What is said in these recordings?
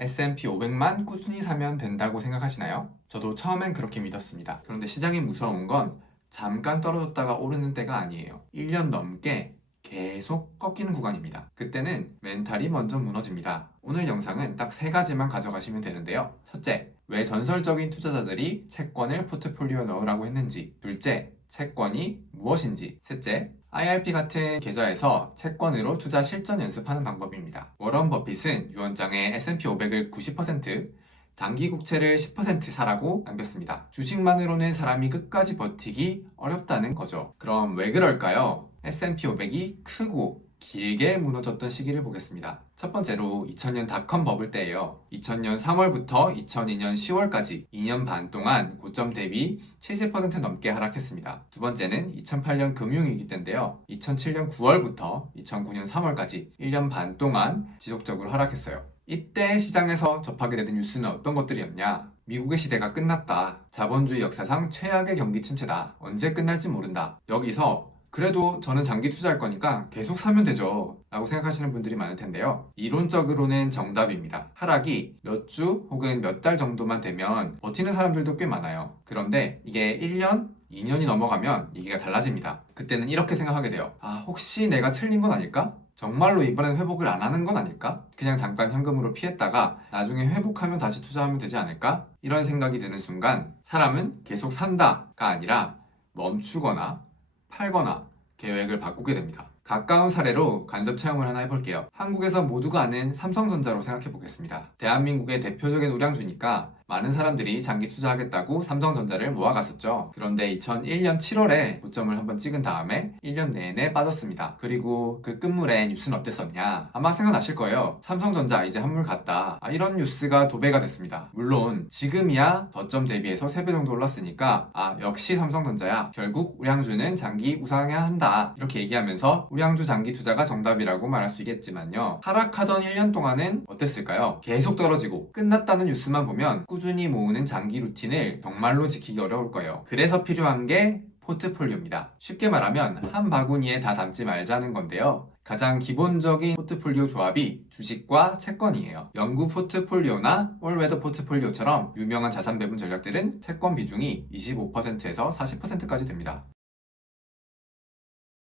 S&P 500만 꾸준히 사면 된다고 생각하시나요? 저도 처음엔 그렇게 믿었습니다. 그런데 시장이 무서운 건 잠깐 떨어졌다가 오르는 때가 아니에요. 1년 넘게 계속 꺾이는 구간입니다. 그때는 멘탈이 먼저 무너집니다. 오늘 영상은 딱 세 가지만 가져가시면 되는데요. 첫째, 왜 전설적인 투자자들이 채권을 포트폴리오에 넣으라고 했는지. 둘째, 채권이 무엇인지. 셋째, IRP 같은 계좌에서 채권으로 투자 실전 연습하는 방법입니다. 워런 버핏은 유언장에 S&P 500을 90%, 단기 국채를 10% 사라고 남겼습니다. 주식만으로는 사람이 끝까지 버티기 어렵다는 거죠. 그럼 왜 그럴까요? S&P 500이 크고 길게 무너졌던 시기를 보겠습니다. 첫 번째로 2000년 닷컴 버블 때예요. 2000년 3월부터 2002년 10월까지 2년 반 동안 고점 대비 70% 넘게 하락했습니다. 두 번째는 2008년 금융위기 때인데요. 2007년 9월부터 2009년 3월까지 1년 반 동안 지속적으로 하락했어요. 이때 시장에서 접하게 되는 뉴스는 어떤 것들이었냐? 미국의 시대가 끝났다. 자본주의 역사상 최악의 경기 침체다. 언제 끝날지 모른다. 여기서 그래도 저는 장기 투자할 거니까 계속 사면 되죠 라고 생각하시는 분들이 많을 텐데요. 이론적으로는 정답입니다. 하락이 몇 주 혹은 몇 달 정도만 되면 버티는 사람들도 꽤 많아요. 그런데 이게 1년, 2년이 넘어가면 얘기가 달라집니다. 그때는 이렇게 생각하게 돼요. 혹시 내가 틀린 건 아닐까? 정말로 이번엔 회복을 안 하는 건 아닐까? 그냥 잠깐 현금으로 피했다가 나중에 회복하면 다시 투자하면 되지 않을까? 이런 생각이 드는 순간 사람은 계속 산다가 아니라 멈추거나 팔거나 계획을 바꾸게 됩니다. 가까운 사례로 간접 체험을 하나 해볼게요. 한국에서 모두가 아는 삼성전자로 생각해 보겠습니다. 대한민국의 대표적인 우량주니까 많은 사람들이 장기 투자하겠다고 삼성전자를 모아갔었죠. 그런데 2001년 7월에 고점을 한번 찍은 다음에 1년 내내 빠졌습니다. 그리고 그 끝물에 뉴스는 어땠었냐? 아마 생각나실 거예요. 삼성전자 이제 한물 갔다. 이런 뉴스가 도배가 됐습니다. 물론 지금이야 저점 대비해서 3배 정도 올랐으니까 역시 삼성전자야. 결국 우량주는 장기 우상해야 한다. 이렇게 얘기하면서 우량주 장기 투자가 정답이라고 말할 수 있겠지만요. 하락하던 1년 동안은 어땠을까요? 계속 떨어지고 끝났다는 뉴스만 보면 꾸준히 모으는 장기 루틴을 정말로 지키기 어려울 거예요. 그래서 필요한 게 포트폴리오입니다. 쉽게 말하면 한 바구니에 다 담지 말자는 건데요. 가장 기본적인 포트폴리오 조합이 주식과 채권이에요. 영구 포트폴리오나 올웨더 포트폴리오처럼 유명한 자산 배분 전략들은 채권 비중이 25%에서 40%까지 됩니다.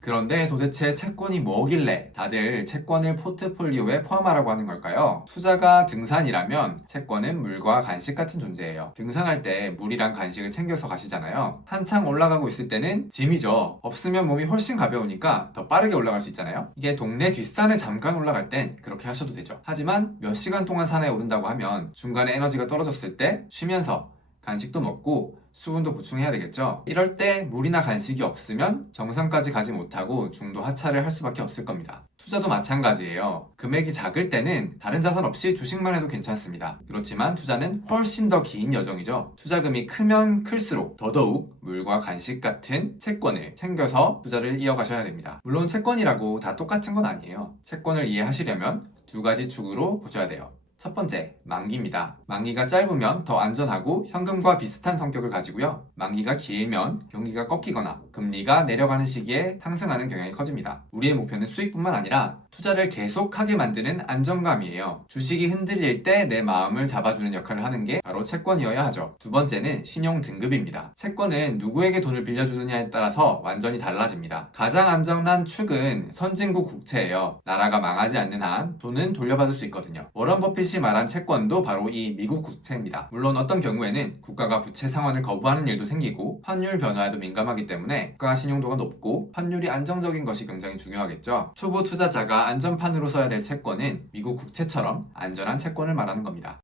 그런데 도대체 채권이 뭐길래 다들 채권을 포트폴리오에 포함하라고 하는 걸까요? 투자가 등산이라면 채권은 물과 간식 같은 존재예요. 등산할 때 물이랑 간식을 챙겨서 가시잖아요. 한창 올라가고 있을 때는 짐이죠. 없으면 몸이 훨씬 가벼우니까 더 빠르게 올라갈 수 있잖아요. 이게 동네 뒷산에 잠깐 올라갈 땐 그렇게 하셔도 되죠. 하지만 몇 시간 동안 산에 오른다고 하면 중간에 에너지가 떨어졌을 때 쉬면서 간식도 먹고 수분도 보충해야 되겠죠. 이럴 때 물이나 간식이 없으면 정상까지 가지 못하고 중도 하차를 할 수밖에 없을 겁니다. 투자도 마찬가지예요. 금액이 작을 때는 다른 자산 없이 주식만 해도 괜찮습니다. 그렇지만 투자는 훨씬 더 긴 여정이죠. 투자금이 크면 클수록 더더욱 물과 간식 같은 채권을 챙겨서 투자를 이어가셔야 됩니다. 물론 채권이라고 다 똑같은 건 아니에요. 채권을 이해하시려면 두 가지 축으로 보셔야 돼요. 첫 번째, 만기입니다. 만기가 짧으면 더 안전하고 현금과 비슷한 성격을 가지고요. 만기가 길면 경기가 꺾이거나 금리가 내려가는 시기에 상승하는 경향이 커집니다. 우리의 목표는 수익뿐만 아니라 투자를 계속하게 만드는 안정감이에요. 주식이 흔들릴 때 내 마음을 잡아주는 역할을 하는 게 바로 채권이어야 하죠. 두 번째는 신용 등급입니다. 채권은 누구에게 돈을 빌려주느냐에 따라서 완전히 달라집니다. 가장 안전한 축은 선진국 국채예요. 나라가 망하지 않는 한 돈은 돌려받을 수 있거든요. 워런 버핏이 말한 채권도 바로 이 미국 국채입니다. 물론 어떤 경우에는 국가가 부채 상환을 거부하는 일도 생기고 환율 변화에도 민감하기 때문에 국가 신용도가 높고 환율이 안정적인 것이 굉장히 중요하겠죠. 초보 투자자가 안전판으로 써야 될 채권은 미국 국채처럼 안전한 채권을 말하는 겁니다.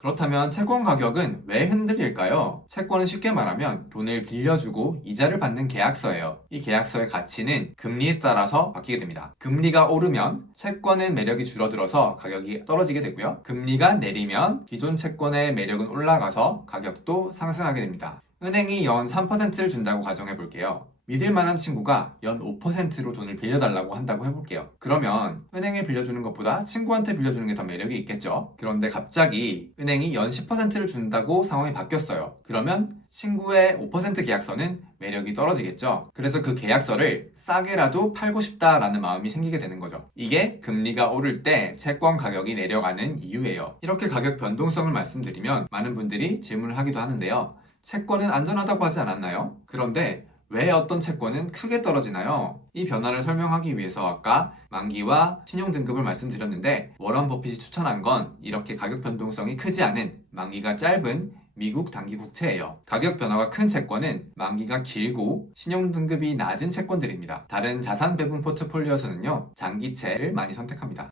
그렇다면 채권 가격은 왜 흔들릴까요? 채권은 쉽게 말하면 돈을 빌려주고 이자를 받는 계약서예요. 이 계약서의 가치는 금리에 따라서 바뀌게 됩니다. 금리가 오르면 채권의 매력이 줄어들어서 가격이 떨어지게 되고요. 금리가 내리면 기존 채권의 매력은 올라가서 가격도 상승하게 됩니다. 은행이 연 3%를 준다고 가정해 볼게요. 믿을 만한 친구가 연 5%로 돈을 빌려달라고 한다고 해볼게요. 그러면 은행에 빌려주는 것보다 친구한테 빌려주는 게 더 매력이 있겠죠? 그런데 갑자기 은행이 연 10%를 준다고 상황이 바뀌었어요. 그러면 친구의 5% 계약서는 매력이 떨어지겠죠? 그래서 그 계약서를 싸게라도 팔고 싶다라는 마음이 생기게 되는 거죠. 이게 금리가 오를 때 채권 가격이 내려가는 이유예요. 이렇게 가격 변동성을 말씀드리면 많은 분들이 질문을 하기도 하는데요. 채권은 안전하다고 하지 않았나요? 그런데 왜 어떤 채권은 크게 떨어지나요? 이 변화를 설명하기 위해서 아까 만기와 신용등급을 말씀드렸는데 워런 버핏이 추천한 건 이렇게 가격 변동성이 크지 않은 만기가 짧은 미국 단기 국채예요. 가격 변화가 큰 채권은 만기가 길고 신용등급이 낮은 채권들입니다. 다른 자산 배분 포트폴리오에서는요, 장기채를 많이 선택합니다.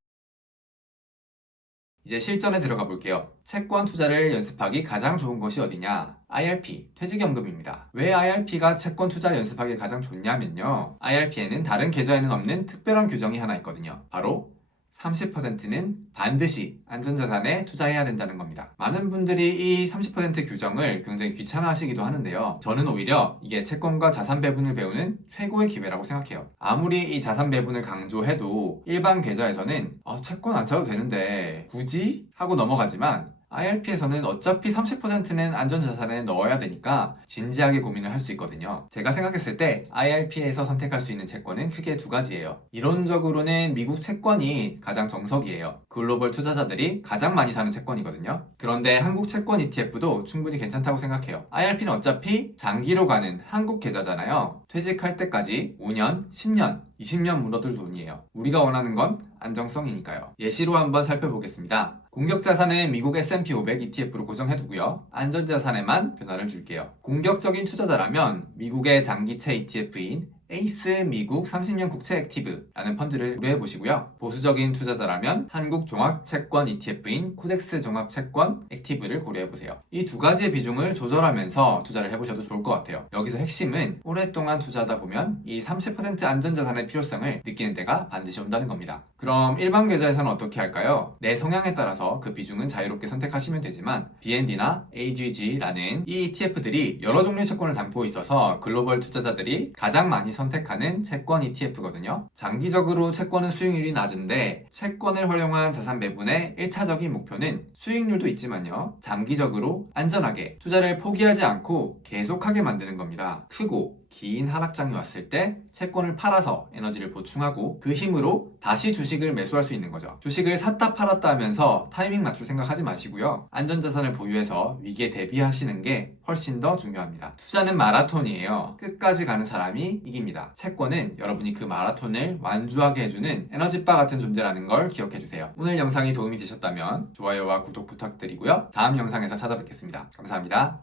이제 실전에 들어가 볼게요. 채권 투자를 연습하기 가장 좋은 것이 어디냐? IRP, 퇴직연금입니다. 왜 IRP가 채권 투자 연습하기 가장 좋냐면요. IRP에는 다른 계좌에는 없는 특별한 규정이 하나 있거든요. 바로 30%는 반드시 안전자산에 투자해야 된다는 겁니다. 많은 분들이 이 30% 규정을 굉장히 귀찮아하시기도 하는데요. 저는 오히려 이게 채권과 자산 배분을 배우는 최고의 기회라고 생각해요. 아무리 이 자산 배분을 강조해도 일반 계좌에서는 채권 안 사도 되는데 굳이? 하고 넘어가지만 IRP에서는 어차피 30%는 안전자산에 넣어야 되니까 진지하게 고민을 할 수 있거든요. 제가 생각했을 때 IRP에서 선택할 수 있는 채권은 크게 두 가지예요. 이론적으로는 미국 채권이 가장 정석이에요. 글로벌 투자자들이 가장 많이 사는 채권이거든요. 그런데 한국 채권 ETF도 충분히 괜찮다고 생각해요. IRP는 어차피 장기로 가는 한국 계좌잖아요. 퇴직할 때까지 5년, 10년, 20년 물어둘 돈이에요. 우리가 원하는 건 안정성이니까요. 예시로 한번 살펴보겠습니다. 공격자산은 미국 S&P 500 ETF로 고정해두고요. 안전자산에만 변화를 줄게요. 공격적인 투자자라면 미국의 장기채 ETF인 에이스 미국 30년 국채 액티브라는 펀드를 고려해 보시고요. 보수적인 투자자라면 한국 종합채권 ETF인 코덱스 종합채권 액티브를 고려해 보세요. 이 두 가지의 비중을 조절하면서 투자를 해보셔도 좋을 것 같아요. 여기서 핵심은 오랫동안 투자하다 보면 이 30% 안전자산의 필요성을 느끼는 때가 반드시 온다는 겁니다. 그럼 일반 계좌에서는 어떻게 할까요? 내 성향에 따라서 그 비중은 자유롭게 선택하시면 되지만 BNB나 AGG라는 이 ETF들이 여러 종류의 채권을 담고 있어서 글로벌 투자자들이 가장 많이 선택하는 채권 ETF거든요. 장기적으로 채권은 수익률이 낮은데 채권을 활용한 자산 배분의 1차적인 목표는 수익률도 있지만요. 장기적으로 안전하게 투자를 포기하지 않고 계속하게 만드는 겁니다. 크고 긴 하락장이 왔을 때 채권을 팔아서 에너지를 보충하고 그 힘으로 다시 주식을 매수할 수 있는 거죠. 주식을 샀다 팔았다 하면서 타이밍 맞출 생각하지 마시고요. 안전자산을 보유해서 위기에 대비하시는 게 훨씬 더 중요합니다. 투자는 마라톤이에요. 끝까지 가는 사람이 이깁니다. 채권은 여러분이 그 마라톤을 완주하게 해주는 에너지바 같은 존재라는 걸 기억해주세요. 오늘 영상이 도움이 되셨다면 좋아요와 구독 부탁드리고요. 다음 영상에서 찾아뵙겠습니다. 감사합니다.